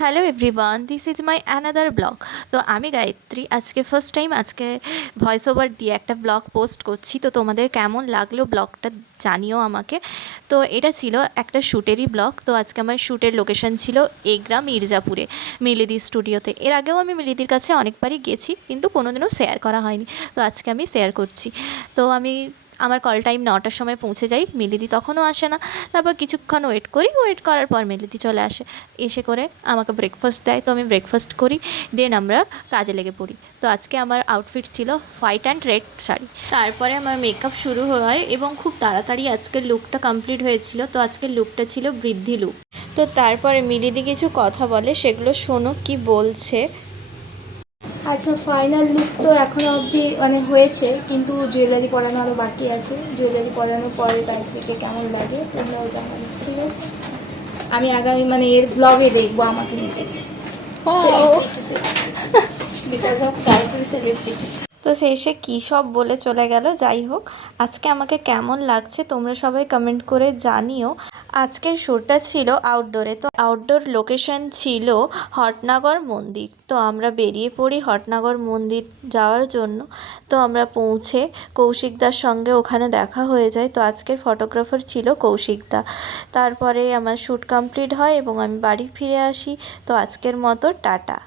Hello everyone, this is my another blog. তো আমি গায়ত্রী, আজকে ফার্স্ট টাইম ভয়েস ওভার দিয়ে একটা ব্লগ পোস্ট করছি। তো তোমাদের কেমন লাগলো ব্লগটা জানিও আমাকে। তো এটা ছিল একটা শ্যুটেরই ব্লগ। তো আজকে আমার শ্যুটের লোকেশন ছিল এগরা মির্জাপুরে, মিলিদি স্টুডিওতে। এর আগেও আমি মিলিদির কাছে অনেকবারই গেছি, কিন্তু কোনোদিনও শেয়ার করা হয়নি। তো আজকে আমি শেয়ার করছি। তো আমার কল টাইম 9টার সময় পৌঁছে যাই, মিলিদি তখনও আসে না। তারপর কিছুক্ষণ ওয়েট করার পর মিলিদি চলে আসে, এসে করে আমাকে ব্রেকফাস্ট দেয়। তো আমি ব্রেকফাস্ট করি, দেন আমরা কাজে লেগে পড়ি। তো আজকে আমার আউটফিট ছিল হোয়াইট অ্যান্ড রেড শাড়ি। তারপরে আমার মেকআপ শুরু হয় এবং খুব তাড়াতাড়ি আজকের লুকটা কমপ্লিট হয়েছিল। তো আজকের লুকটা ছিল বৃদ্ধি লুক। তো তারপরে মিলিদি কিছু কথা বলে, সেগুলো শোনো কি বলছে। আচ্ছা, ফাইনাল লুক তো এখনো অবধি মানে হয়েছে, কিন্তু জুয়েলারি পরানো আরও বাকি আছে। জুয়েলারি পরানোর পরে তার থেকে কেমন লাগে তোমরাও জানাবে, ঠিক আছে? আমি আগামী মানে এর ব্লগে দেখবো আমাকে নিজেকে, বিকজ অফ টাইটেল সেলিব্রিটি। তো শেষে কী সব বলে চলে গেল। যাই হোক, আজকে আমাকে কেমন লাগছে তোমরা সবাই কমেন্ট করে জানিও। আজকের শ্যুটটা ছিল আউটডোরে। তো আউটডোর লোকেশন ছিল হটনাগর মন্দির। তো আমরা বেরিয়ে পড়ি হটনাগর মন্দির যাওয়ার জন্য। তো আমরা পৌঁছে কৌশিকদার সঙ্গে ওখানে দেখা হয়ে যায়। তো আজকের ফটোগ্রাফার ছিল কৌশিকদা। তারপরে আমার শ্যুট কমপ্লিট হয় এবং আমি বাড়ি ফিরে আসি। তো আজকের মতো টাটা।